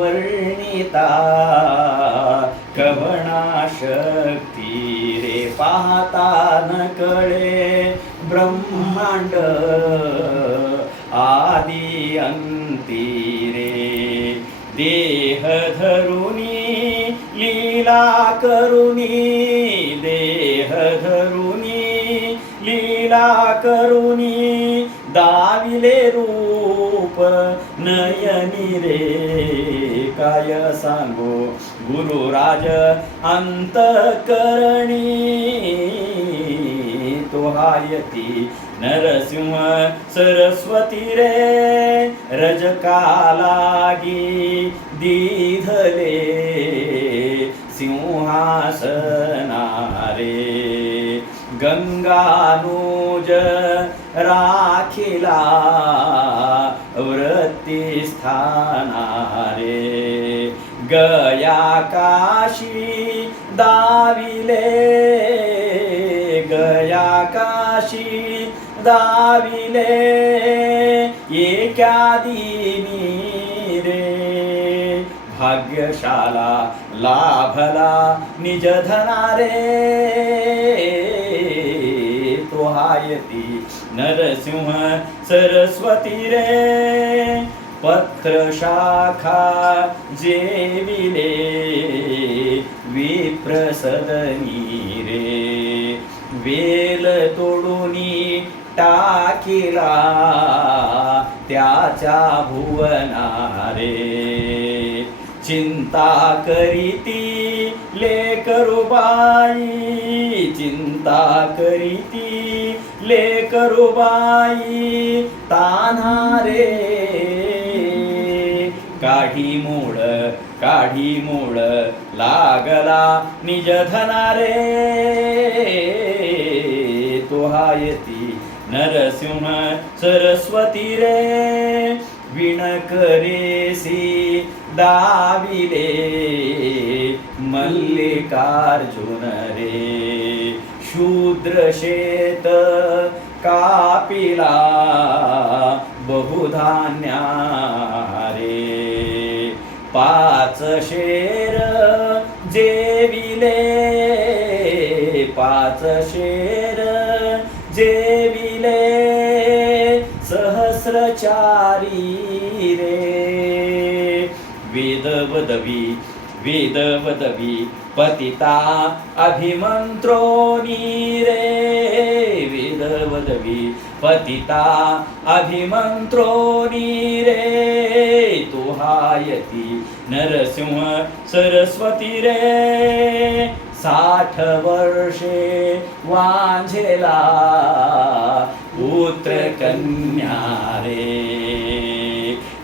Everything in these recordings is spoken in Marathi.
वर्णिता कवना शक्ती रे पाहता न कळे ब्रह्मांड आदि अंती रे देह धरुनी लीला करुनी देह धरुनी लीला करुनी दाविले रूप नयनी रे काय सांगो गुरुराज अंतकरणी तो हायती नरसिंह सरस्वती रे रजकालागी दीधले सिंहासना रे गंगानुज राखिला वृत्ती स्थाना रे गया काशी दाविले गया काशी दाविले एका दिनी रे भाग्यशाला लाभला निज धनारे तो हायती नरसिंह सरस्वती रे पत्र शाखा जेविले विप्रसदनी रे वेल तोडूनी टाकिला त्याच्या भुवनारे चिंता करीती लेकरुबाई चिंता करीती लेकरुबाई तान्हारे काढी मूळ लागला निज धनारे तो हायती नरसिंह सरस्वती रे विणकरेसी दाविले मल्लिकार्जुन रे शूद्र शेत कापिला बहुधान्या रे पाच शेर जेविले पाच शेर जेविले सहस्रचारी रे वेदवदवी पतिता अभिमंत्रोनी रे वेदवदवी पतिता अभिमंत्रोनी रे तो हायती नरसिंह सरस्वती रे 60 वर्षे वांझेला पुत्र कन्या रे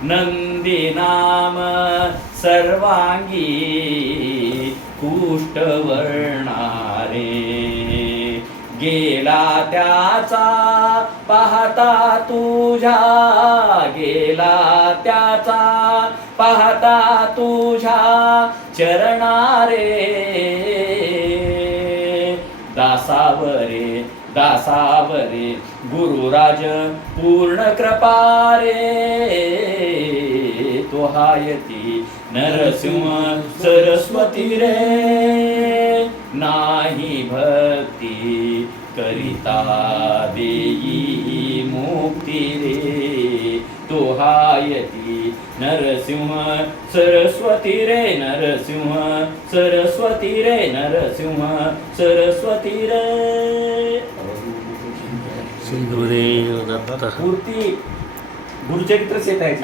नंदी नाम सर्वांगी कुष्ठ वर्णारे गेला त्याचा पाहता तुझ्या गेला त्याचा पाहता तुझ्या चरणारे दासावरे गुरुराज पूर्ण कृपारे तो हायती नरसिंह सरस्वती रे नाही भक्ती करिता देई मुक्ती रे तो हायती नरसिंह सरस्वती रे नरसिंह सरस्वती रे नरसिंह सरस्वती रे सिंधुदेव दत्त मूर्ती गुरुचरित्र येत आहे.